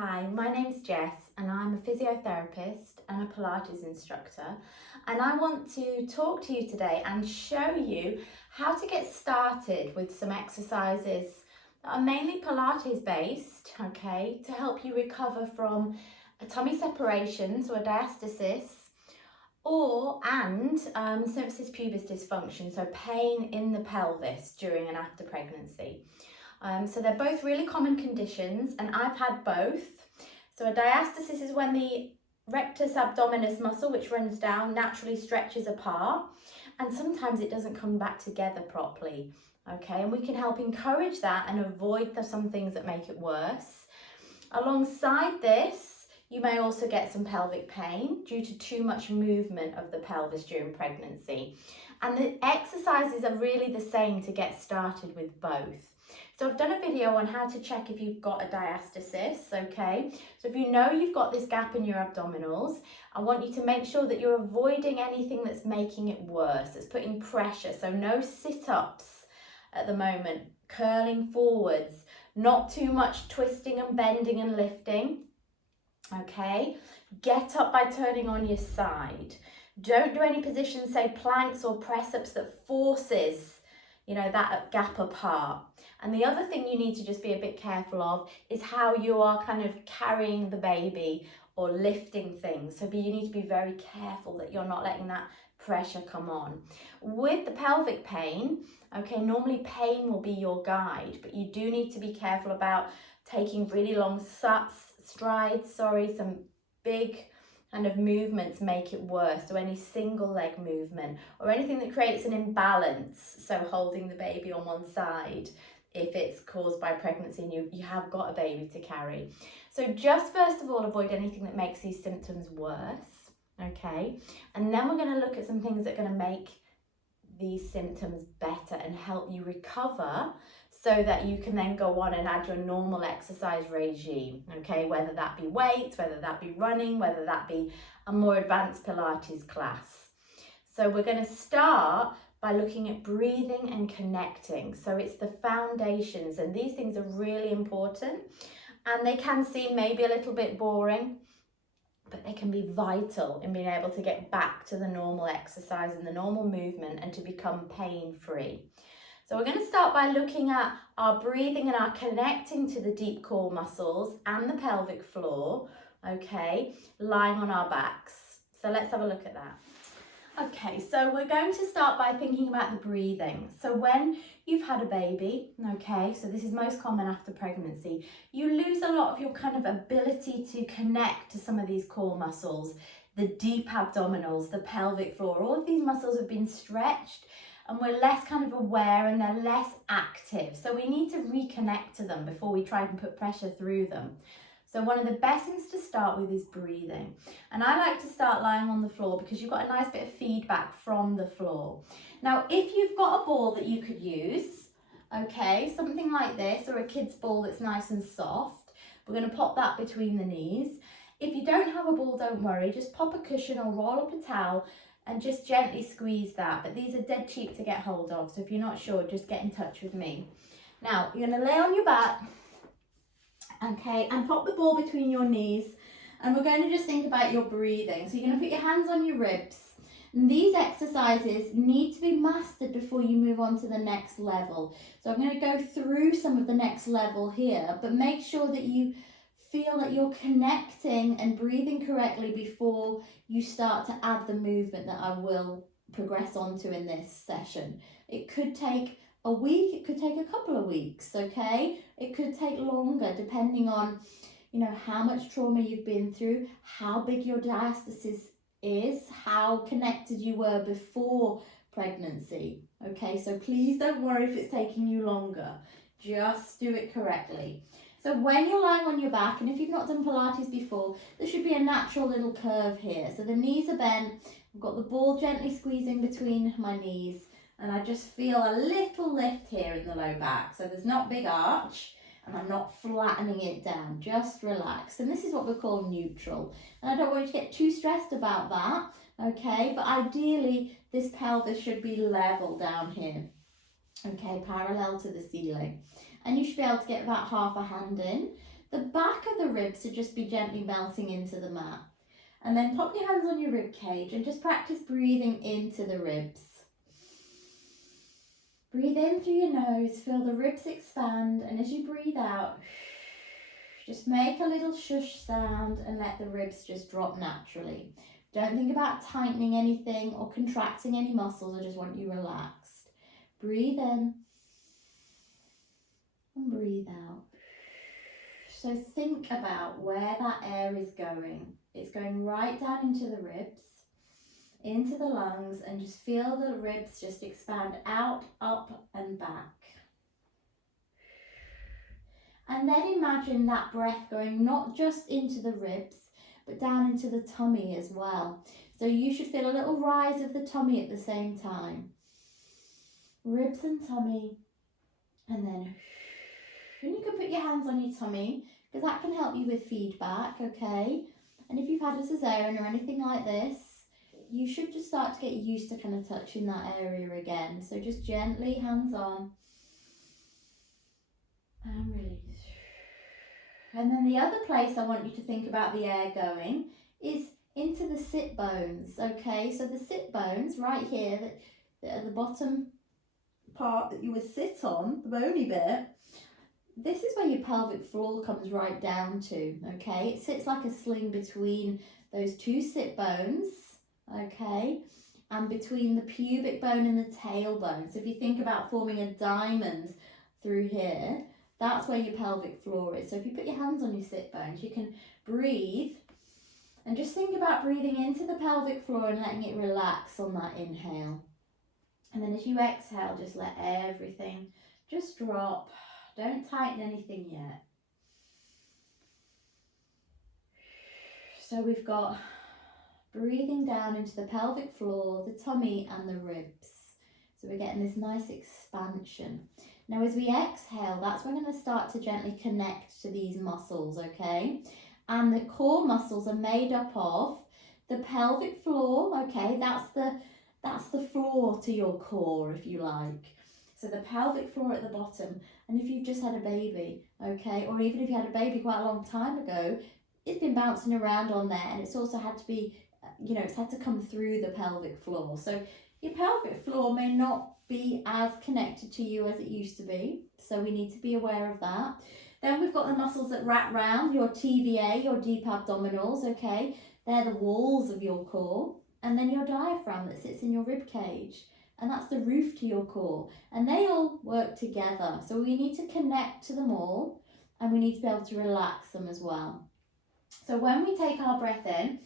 Hi, my name's Jess and I'm a physiotherapist and a Pilates instructor, and I want to talk to you today and show you how to get started with some exercises that are mainly Pilates based, okay, to help you recover from a tummy separation, so a diastasis, and symphysis pubis dysfunction, so pain in the pelvis during and after pregnancy. So they're both really common conditions, and I've had both. So a diastasis is when the rectus abdominis muscle, which runs down, naturally stretches apart, and sometimes it doesn't come back together properly. Okay, and we can help encourage that and avoid some things that make it worse. Alongside this, you may also get some pelvic pain due to too much movement of the pelvis during pregnancy. And the exercises are really the same to get started with both. So I've done a video on how to check if you've got a diastasis, okay? So if you know you've got this gap in your abdominals, I want you to make sure that you're avoiding anything that's making it worse, that's putting pressure. So no sit-ups at the moment, curling forwards, not too much twisting and bending and lifting, okay? Get up by turning on your side. Don't do any positions, say planks or press-ups, that forces, that gap apart. And the other thing you need to just be a bit careful of is how you are kind of carrying the baby or lifting things. So you need to be very careful that you're not letting that pressure come on. With the pelvic pain, okay, normally pain will be your guide, but you do need to be careful about taking really long strides, some big kind of movements make it worse. So any single leg movement or anything that creates an imbalance, so holding the baby on one side if it's caused by pregnancy and you have got a baby to carry. So just first of all, avoid anything that makes these symptoms worse, okay? And then we're going to look at some things that are going to make these symptoms better and help you recover, so that you can then go on and add your normal exercise regime, okay? Whether that be weights, whether that be running, whether that be a more advanced Pilates class. So we're going to start by looking at breathing and connecting. So it's the foundations, and these things are really important, and they can seem maybe a little bit boring, but they can be vital in being able to get back to the normal exercise and the normal movement and to become pain-free. So we're going to start by looking at our breathing and our connecting to the deep core muscles and the pelvic floor, okay, lying on our backs. So let's have a look at that. Okay, so we're going to start by thinking about the breathing. So when you've had a baby, okay, so this is most common after pregnancy, you lose a lot of your kind of ability to connect to some of these core muscles, the deep abdominals, the pelvic floor. All of these muscles have been stretched, and we're less kind of aware and they're less active. So we need to reconnect to them before we try and put pressure through them. So one of the best things to start with is breathing. And I like to start lying on the floor because you've got a nice bit of feedback from the floor. Now, if you've got a ball that you could use, okay, something like this, or a kid's ball that's nice and soft, we're going to pop that between the knees. If you don't have a ball, don't worry, just pop a cushion or roll up a towel and just gently squeeze that. But these are dead cheap to get hold of, so if you're not sure, just get in touch with me. Now, you're going to lay on your back, okay, and pop the ball between your knees, and we're going to just think about your breathing. So you're going to put your hands on your ribs, and these exercises need to be mastered before you move on to the next level. So I'm going to go through some of the next level here, but make sure that you feel that you're connecting and breathing correctly before you start to add the movement that I will progress onto in this session. It could take a week, it could take a couple of weeks, okay? It could take longer depending on, how much trauma you've been through, how big your diastasis is, how connected you were before pregnancy, okay? So please don't worry if it's taking you longer. Just do it correctly. So when you're lying on your back, and if you've not done Pilates before, there should be a natural little curve here. So the knees are bent, I've got the ball gently squeezing between my knees, and I just feel a little lift here in the low back. So there's not big arch, and I'm not flattening it down, just relaxed. And this is what we call neutral. And I don't want you to get too stressed about that, okay? But ideally, this pelvis should be level down here, okay, parallel to the ceiling. And you should be able to get about half a hand in. the back of the ribs should just be gently melting into the mat. And then pop your hands on your rib cage and just practice breathing into the ribs. Breathe in through your nose, feel the ribs expand, and as you breathe out, just make a little shush sound and let the ribs just drop naturally. Don't think about tightening anything or contracting any muscles. I just want you relaxed. Breathe in and breathe out. So think about where that air is going. It's going right down into the ribs, into the lungs, and just feel the ribs just expand out, up and back. And then imagine that breath going not just into the ribs, but down into the tummy as well. So you should feel a little rise of the tummy at the same time. Ribs and tummy, and then you can put your hands on your tummy because that can help you with feedback, okay? And if you've had a cesarean or anything like this, you should just start to get used to kind of touching that area again. So just gently, hands on, and release. And then the other place I want you to think about the air going is into the sit bones, okay? So the sit bones right here, that at the bottom part that you would sit on, the bony bit, this is where your pelvic floor comes right down to, okay? It sits like a sling between those two sit bones, okay? And between the pubic bone and the tailbone. So if you think about forming a diamond through here, that's where your pelvic floor is. So if you put your hands on your sit bones, you can breathe and just think about breathing into the pelvic floor and letting it relax on that inhale. And then as you exhale, just let everything just drop. Don't tighten anything yet. So we've got breathing down into the pelvic floor, the tummy and the ribs. So we're getting this nice expansion. Now as we exhale, that's when we're going to start to gently connect to these muscles, okay? And the core muscles are made up of the pelvic floor, okay? That's the floor to your core, if you like. So the pelvic floor at the bottom. And if you've just had a baby, okay, or even if you had a baby quite a long time ago, it's been bouncing around on there, and it's also had to be, it's had to come through the pelvic floor. So your pelvic floor may not be as connected to you as it used to be. So we need to be aware of that. Then we've got the muscles that wrap round your TVA, your deep abdominals, okay? They're the walls of your core. And then your diaphragm that sits in your rib cage. And that's the roof to your core. And they all work together. So we need to connect to them all, and we need to be able to relax them as well. So when we take our breath in,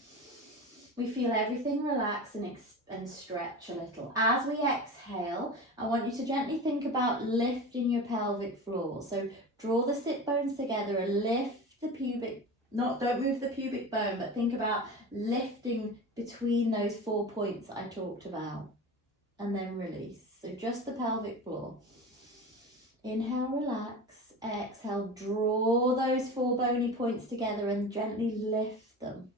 we feel everything relax and stretch a little. As we exhale, I want you to gently think about lifting your pelvic floor. So draw the sit bones together and lift the pubic, don't move the pubic bone, but think about lifting between those 4 points that I talked about. And then release. So just the pelvic floor. Inhale, relax. Exhale, draw those 4 bony points together and gently lift them.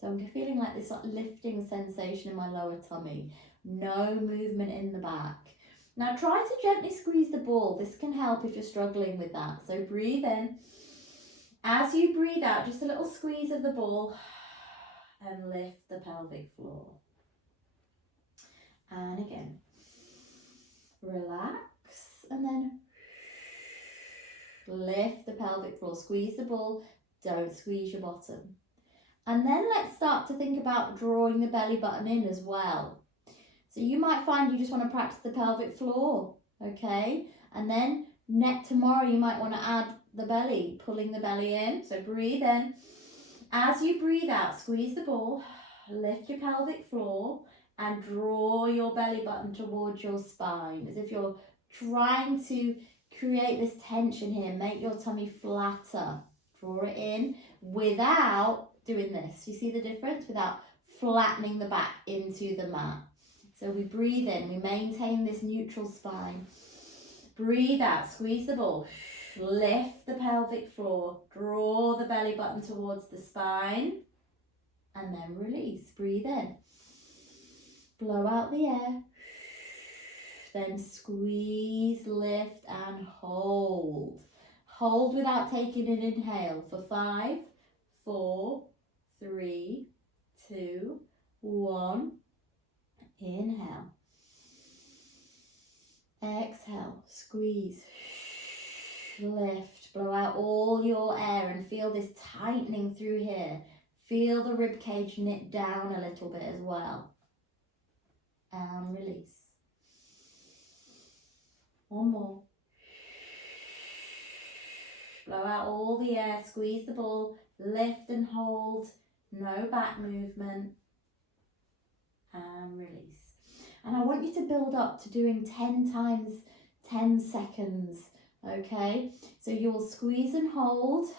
So I'm feeling like this lifting sensation in my lower tummy. No movement in the back. Now try to gently squeeze the ball. This can help if you're struggling with that. So breathe in. As you breathe out, just a little squeeze of the ball and lift the pelvic floor. And again, relax and then lift the pelvic floor, squeeze the ball, don't squeeze your bottom. And then let's start to think about drawing the belly button in as well. So you might find you just want to practice the pelvic floor, okay? And then tomorrow you might want to add the belly, pulling the belly in. So breathe in. As you breathe out, squeeze the ball, lift your pelvic floor, and draw your belly button towards your spine, as if you're trying to create this tension here. Make your tummy flatter. Draw it in without doing this. You see the difference? Without flattening the back into the mat. So we breathe in, we maintain this neutral spine. Breathe out, squeeze the ball. Lift the pelvic floor. Draw the belly button towards the spine. And then release. Breathe in. Blow out the air, then squeeze, lift and hold. Hold without taking an inhale for 5, 4, 3, 2, 1. Inhale. Exhale. Squeeze. Lift. Blow out all your air and feel this tightening through here. Feel the rib cage knit down a little bit as well. And release. One more. Blow out all the air, squeeze the ball, lift and hold, no back movement, and release. And I want you to build up to doing 10 times 10 seconds, okay? So you'll squeeze and hold.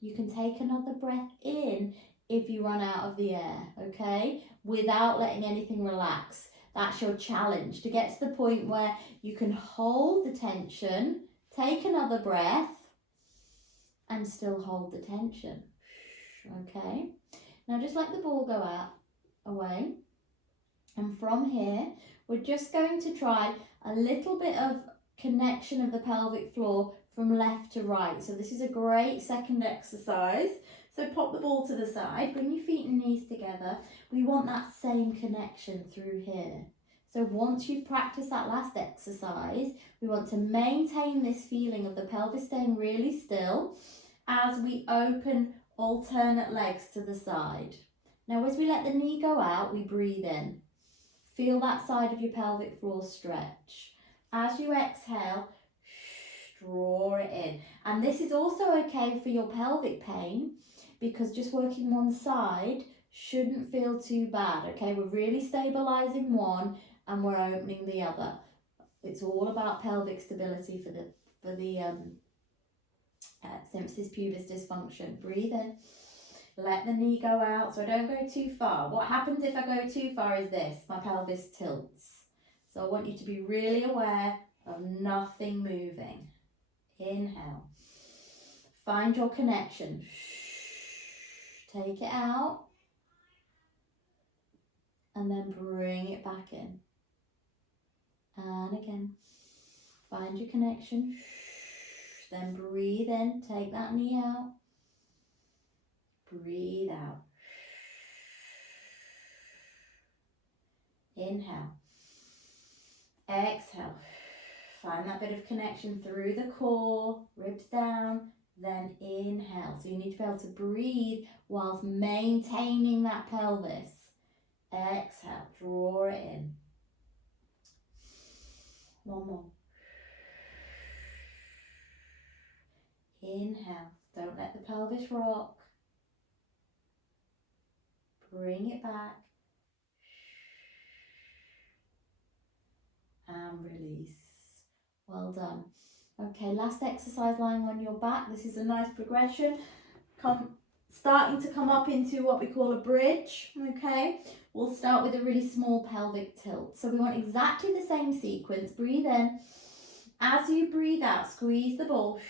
You can take another breath in if you run out of the air, okay? Without letting anything relax. That's your challenge, to get to the point where you can hold the tension, take another breath, and still hold the tension, okay? Now just let the ball go out, away. And from here, we're just going to try a little bit of connection of the pelvic floor from left to right. So this is a great second exercise. So pop the ball to the side, bring your feet and knees together. We want that same connection through here. So once you've practiced that last exercise, we want to maintain this feeling of the pelvis staying really still as we open alternate legs to the side. Now as we let the knee go out, we breathe in. Feel that side of your pelvic floor stretch. As you exhale, draw it in. And this is also okay for your pelvic pain, because just working one side shouldn't feel too bad, okay? We're really stabilizing one and we're opening the other. It's all about pelvic stability for the symphysis pubis dysfunction. Breathe in, let the knee go out so I don't go too far. What happens if I go too far is this, my pelvis tilts. So I want you to be really aware of nothing moving. Inhale, find your connection. Take it out and then bring it back in. And again, find your connection. Then breathe in, take that knee out. Breathe out. Inhale. Exhale. Find that bit of connection through the core, ribs down, then inhale. So you need to be able to breathe whilst maintaining that pelvis. Exhale, draw it in. One more. Inhale, don't let the pelvis rock. Bring it back. And release. Well done. Okay, last exercise lying on your back. This is a nice progression. Starting to come up into what we call a bridge, okay? We'll start with a really small pelvic tilt. So we want exactly the same sequence. Breathe in. As you breathe out, squeeze the ball.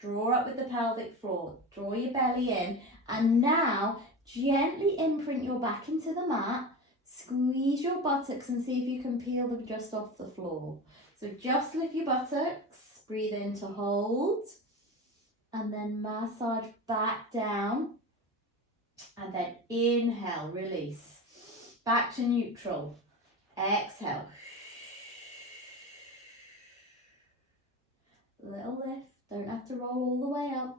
Draw up with the pelvic floor. Draw your belly in. And now, gently imprint your back into the mat. Squeeze your buttocks and see if you can peel them just off the floor. So just lift your buttocks. Breathe in to hold. And then massage back down. And then inhale, release. Back to neutral. Exhale. Little lift. Don't have to roll all the way up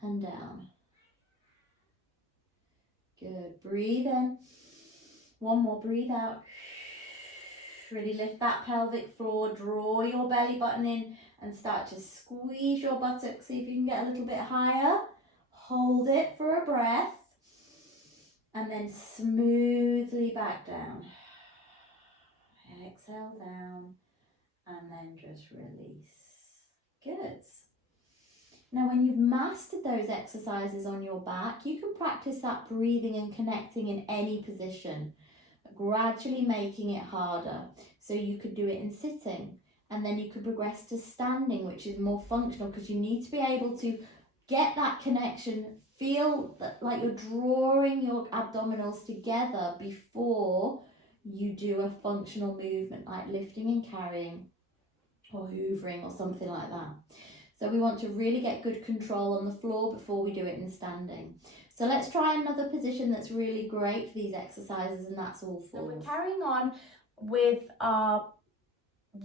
and down. Good. Breathe in. One more. Breathe out. Really lift that pelvic floor. Draw your belly button in and start to squeeze your buttocks. See if you can get a little bit higher. Hold it for a breath. And then smoothly back down. Exhale down. And then just release. Good. Now when you've mastered those exercises on your back, you can practice that breathing and connecting in any position, gradually making it harder. So you could do it in sitting, and then you could progress to standing, which is more functional because you need to be able to get that connection, feel that, like you're drawing your abdominals together before you do a functional movement like lifting and carrying or hoovering or something like that. So we want to really get good control on the floor before we do it in standing. So let's try another position that's really great for these exercises, and that's all fours. So we're carrying on with our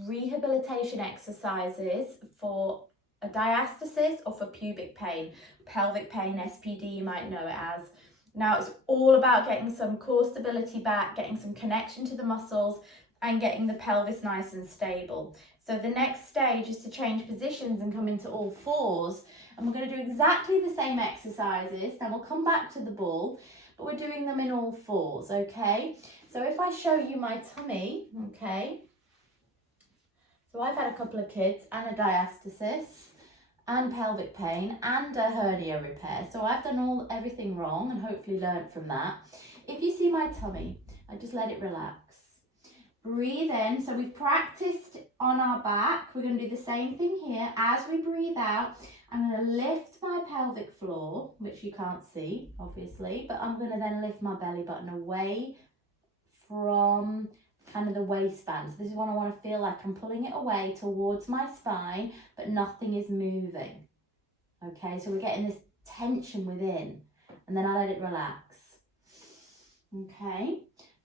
rehabilitation exercises for a diastasis or for pubic pain, pelvic pain, SPD you might know it as. Now it's all about getting some core stability back, getting some connection to the muscles and getting the pelvis nice and stable. So the next stage is to change positions and come into all fours, and we're going to do exactly the same exercises. Then we'll come back to the ball, but we're doing them in all fours, okay? So if I show you my tummy, okay, so I've had a couple of kids and a diastasis and pelvic pain and a hernia repair. So I've done everything wrong and hopefully learned from that. If you see my tummy, I just let it relax. Breathe in. So we've practiced on our back. We're going to do the same thing here. As we breathe out, I'm going to lift my pelvic floor, which you can't see, obviously, but I'm going to then lift my belly button away from kind of the waistband. So this is what I want to feel like. I'm pulling it away towards my spine, but nothing is moving. Okay, so we're getting this tension within, and then I let it relax. Okay,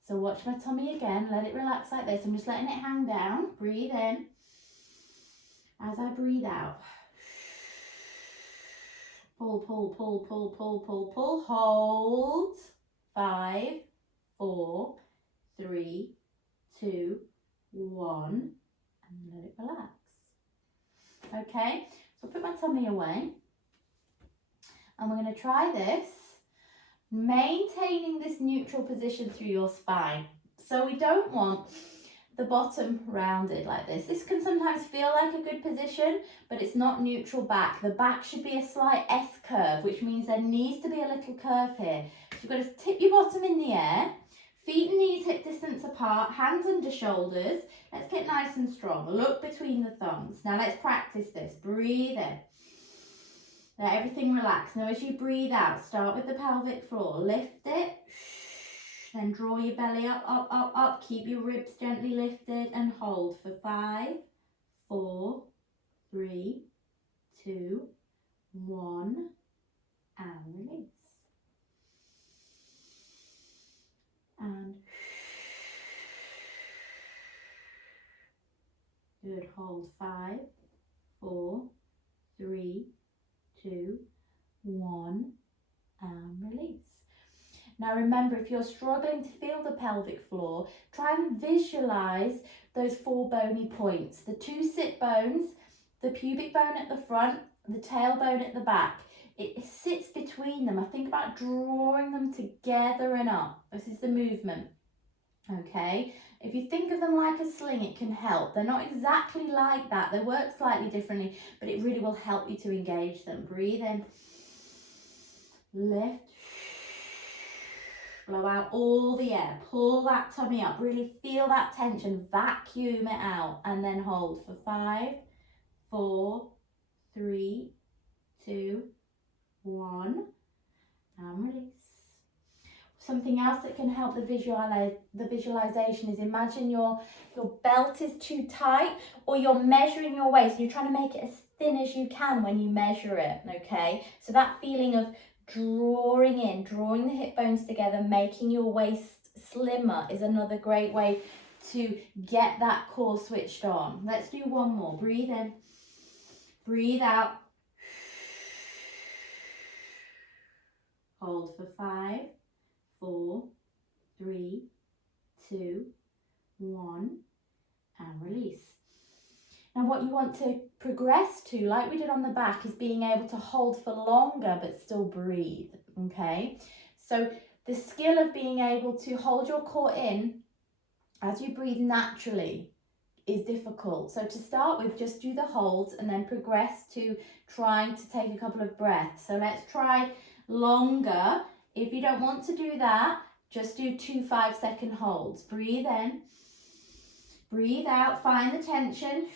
so watch my tummy again. Let it relax like this. I'm just letting it hang down. Breathe in. As I breathe out, pull, pull, pull, pull, pull, pull, pull. Hold. 5, 4, 3, 2, 1, and let it relax. Okay, so I'll put my tummy away, and we're going to try this, maintaining this neutral position through your spine. So we don't want the bottom rounded like this. This can sometimes feel like a good position, but it's not neutral back. The back should be a slight S curve, which means there needs to be a little curve here. So you've got to tip your bottom in the air, feet and knees hip distance apart, hands under shoulders. Let's get nice and strong. Look between the thumbs. Now let's practice this. Breathe in. Let everything relax. Now as you breathe out, start with the pelvic floor. Lift it. Then draw your belly up, up, up, up. Keep your ribs gently lifted and hold for 5, 4, 3, 2, 1, and release. And good. Hold 5, 4, 3, 2, 1, and release. Now remember, if you're struggling to feel the pelvic floor, try and visualize those 4 bony points. The 2 sit bones, the pubic bone at the front, the tailbone at the back. It sits between them. I think about drawing them together and up. This is the movement. Okay, if you think of them like a sling, it can help. They're not exactly like that. They work slightly differently, but it really will help you to engage them. Breathe in, lift, blow out all the air, pull that tummy up, really feel that tension, vacuum it out, and then hold for 5, 4, 3, 2, 1, and release. Something else that can help the visualization is imagine your belt is too tight, or you're measuring your waist and you're trying to make it as thin as you can when you measure it, okay? So that feeling of drawing in, drawing the hip bones together, making your waist slimmer is another great way to get that core switched on. Let's do one more. Breathe in, breathe out. Hold for 5, 4, 3, 2, 1, and release. Now what you want to progress to, like we did on the back, is being able to hold for longer but still breathe, okay? So the skill of being able to hold your core in as you breathe naturally is difficult. So to start with, just do the holds and then progress to trying to take a couple of breaths. So let's try longer. If you don't want to do that, just do 2 5-second holds. Breathe in, breathe out, find the tension,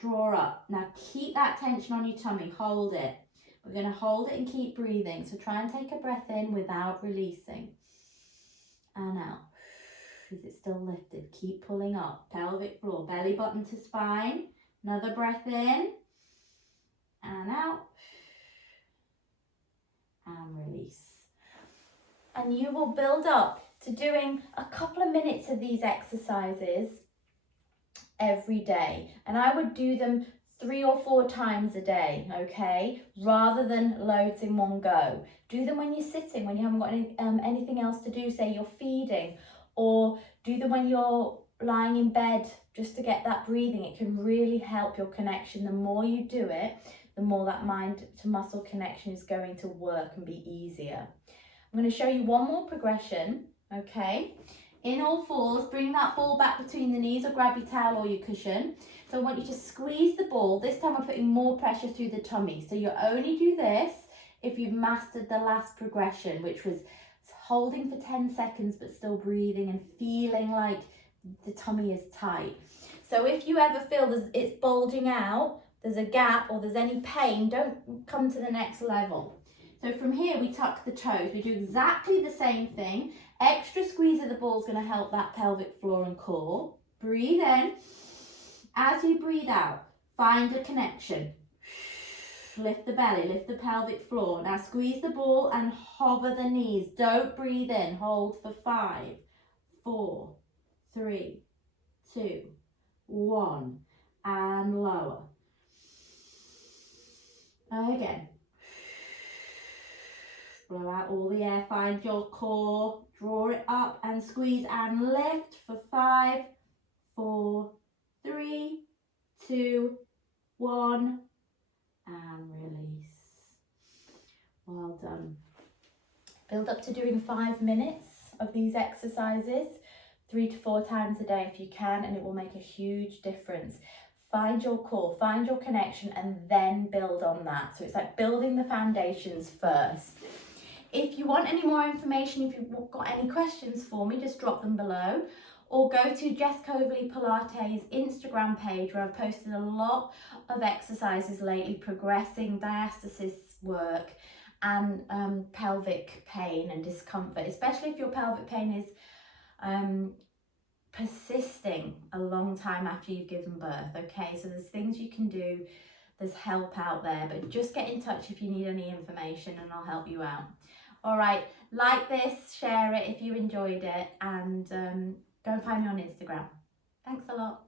draw up. Now keep that tension on your tummy, hold it. We're going to hold it and keep breathing. So try and take a breath in without releasing. And out. Is it still lifted? Keep pulling up. Pelvic floor, belly button to spine. Another breath in and out. And release. And you will build up to doing a couple of minutes of these exercises every day. And I would do them 3 or 4 times a day, okay? Rather than loads in one go. Do them when you're sitting, when you haven't got anything else to do, say you're feeding, or do them when you're lying in bed just to get that breathing. It can really help your connection. The more you do it, the more that mind to muscle connection is going to work and be easier. I'm going to show you one more progression, okay? In all fours, bring that ball back between the knees or grab your towel or your cushion. So I want you to squeeze the ball. This time we're putting more pressure through the tummy. So you only do this if you've mastered the last progression, which was holding for 10 seconds but still breathing and feeling like the tummy is tight. So if you ever feel it's bulging out, there's a gap or there's any pain, don't come to the next level. So from here we tuck the toes. We do exactly the same thing. Extra squeeze of the ball is going to help that pelvic floor and core. Breathe in. As you breathe out, find a connection. Lift the belly, lift the pelvic floor. Now squeeze the ball and hover the knees. Don't breathe in. Hold for 5, 4, 3, 2, 1. And lower. Again. Blow out all the air, find your core, draw it up and squeeze and lift for 5, 4, 3, 2, 1, and release. Well done. Build up to doing 5 minutes of these exercises, 3 to 4 times a day if you can, and it will make a huge difference. Find your core, find your connection, and then build on that. So it's like building the foundations first. If you want any more information, if you've got any questions for me, just drop them below. Or go to Jess Coverley Pilates Instagram page, where I've posted a lot of exercises lately, progressing diastasis work and pelvic pain and discomfort, especially if your pelvic pain is persisting a long time after you've given birth, okay? So there's things you can do, there's help out there, but just get in touch if you need any information and I'll help you out. All right, like this, share it if you enjoyed it, and go and find me on Instagram. Thanks a lot.